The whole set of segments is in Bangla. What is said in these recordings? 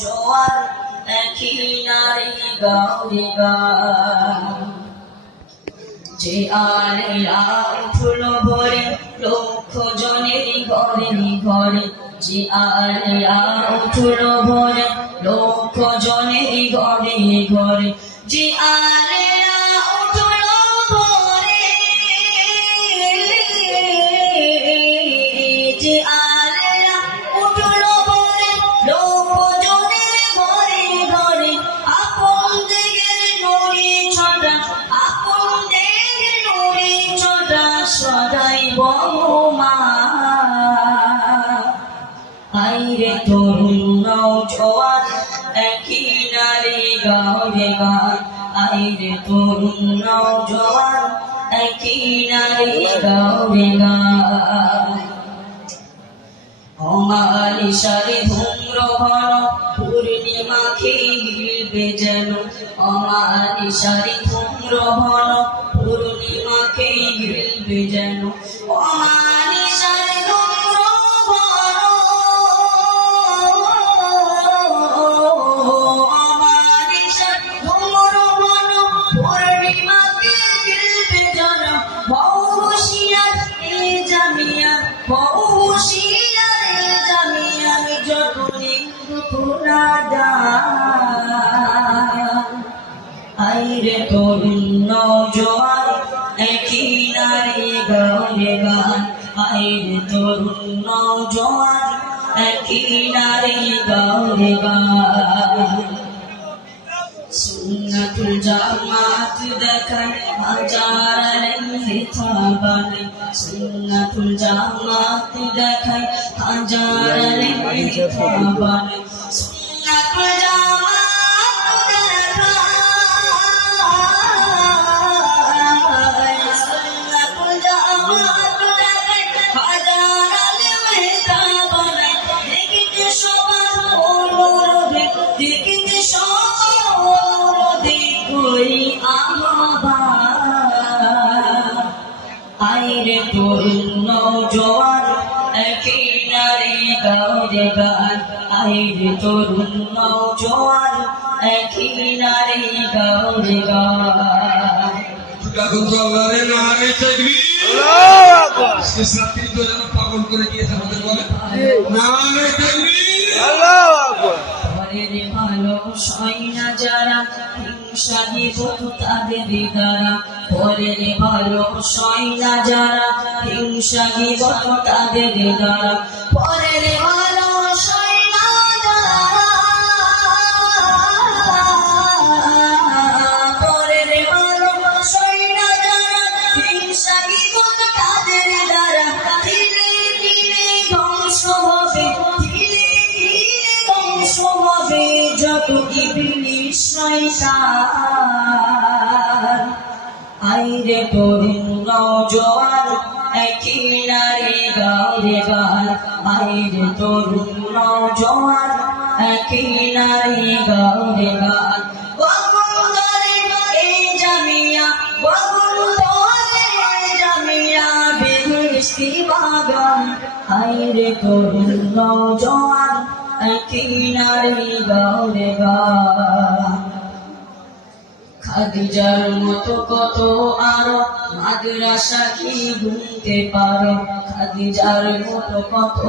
জোয়ার একই নারী গাওরে গান যে আলেরা উঠল ভোরে লক্ষ জনের ঘরে ঘরে যে আলেরা উঠল ভোরে লক্ষ জনের ঘরে ঘরে যে আলেরা উঠল ভোরে যে আলেরা উঠল ভোরে লক্ষ জনের ঘরে ঘরে আপন দিগের নুরি ছটা আপন দিগের নুরি ছটা সদাই বহুমা আইরে তরুণ নওজোয়ান একই নারী গাওরে গান আইরে তরুণ নওজোয়ান একই নারী গাওরে গান অমানিসারে ধূম্র ঘন পূর্ণিমা খেলবে যেন অমানিসারে ধূম্র ঘন পূর্ণিমা খেলবে যেন অমানিসারে ধূম্র ঘন অমানিসারে ধূম্র ঘন পূর্ণিমা খেলবে যেন বহু হুঁশিয়ার এ জামিয়া বহু হুঁশিয়ার আইরে তরুণ নওজোয়ান একই নারী গাওরে গান আইরে তরুণ নওজোয়ান একই নারী গাওরে গান সুন্নাতুল জামাত দেখায় হাজার হেথা বানাই সুন্নাতুল জামাত দেখায় হাজার হেথা বানাই সুন্নাতুল জামাত দেখায় সুন্নাতুল জামাত দেখায় হাজার হেথা বানাই দেখিতে সবার অনুরোধে দেখিতে সবার করি আইরে তরুণ নওজোয়ান একই নারী গাওরে গান আইরে তরুণ নওজোয়ান একই নারী গাওরে গান পাগল করে দিয়েছে আমাদের বলে ভালো সয়না যারা হিংসা নিবত তাদের দ্বারা পরের ভালো সয়না যারা হিংসা নিবত তাদের দ্বারা পরের ভালো সয়না যারা পরের ভালো সয়না যারা হিংসা নিবত তাদের দ্বারা ধীরে ধীরে ধ্বংস হবে হবে যত ইবলিশ শয়তান আইরে তরুণ নওজোয়ান একই নারী গাওরে গান আইরে তরুণ নওজোয়ান একই নারী গাওরে গান বগুড়ারে এই জামিয়া বগুড়ারে জামিয়া বেহেশতি বাগান আইরে তরুণ নওজোয়ান একই নারী গাওরে গান খাদিজার মতো কত আরো মাদ্রাসা কি গুনতে পারো খাদিজার মতো কত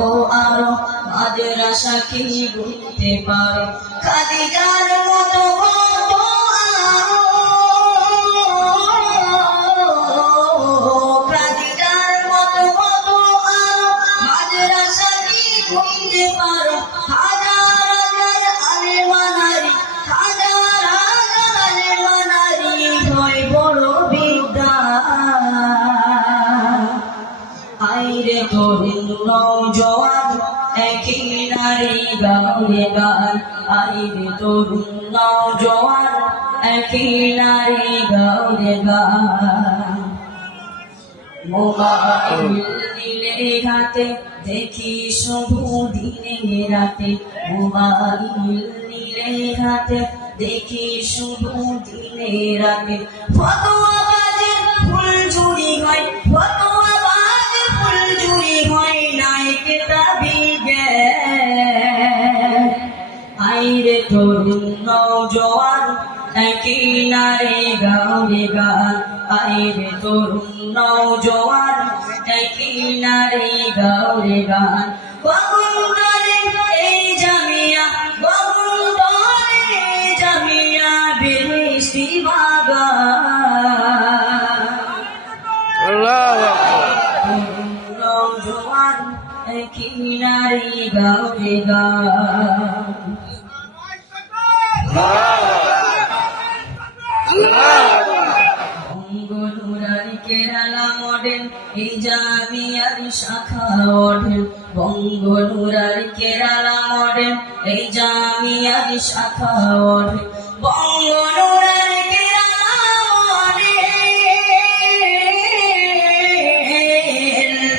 আরো মাদ্রাসা কি গুনতে পারো খাদিজার মতো কত আরো খাদিজার মতো কত আরো মাদ্রাসা কি গুনতে পারো আইরে তরুণ নওজোয়ান একই নারী গাওরে গান আইরে তরুণ নওজোয়ান একই নারী গাওরে গান মোবাইল নিলে হাতে দেখি শুধু দিনে রাতে মোবাইল নিলে হাতে দেখি শুধু দিনে রাতে ফতোয়া বাজে ফুল ঝুরি হয় ফতোয়া বাজে ফুল ঝুরি হয় নাই কেতাবি জ্ঞান আইরে তরুণ নওজোয়ান একই নারে গাও রে গান আইরে তরুণ নওজোয়ান একই নারে গাও রে গান বগুড়ারে এই জামিয়া বগুড়ারে জামিয়া বেহেশতি বাগান আল্লাহু আকবার। নওজোয়ান একই নারে গাও রে গান বঙ্গনুরার কেরালা মডেল এই জামিয়ার শাখা মডেল বঙ্গনুরার কেরালা মডেল এই জামিয়ার শাখা মডেল বঙ্গনুরার কেরালা মডেল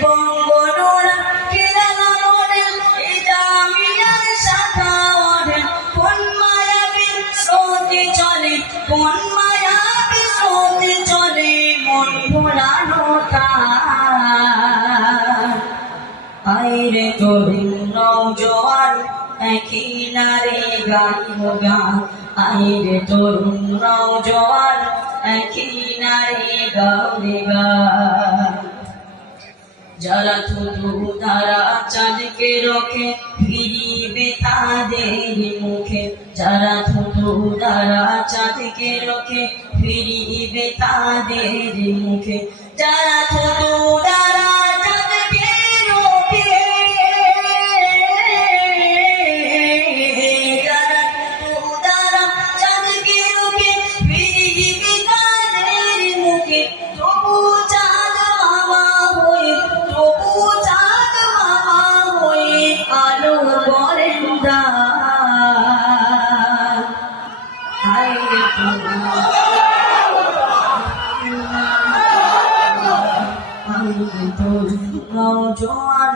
বঙ্গনুরার কেরালা মডেল এই জামিয়ার শাখা মডেল কোন মায়াবী স্রোতে চলে কোন মায়াবী স্রোতে চলে মন ভোলানো তার আইরে তরুণ নওজোয়ান একই নারে গাইব গান আইরে তরুণ নওজোয়ান একই নারে গাও রে গান যারা থুতু তারা চাঁদকে রোখে ফিরিবে তাদের মুখে যারা থুতু তারা চাঁদকে রোখে ফিরিবে তাদের মুখে যারা থুতু তারা চাঁদকে রোখে যারা থুতু তারা চাঁদকে রোখে ফিরিবে তাদের মুখে তবু চাঁদ মামা হয়ে তবু চাঁদ মামা হয়ে আলো করেন দান আইরে তরুণ নওজোয়ান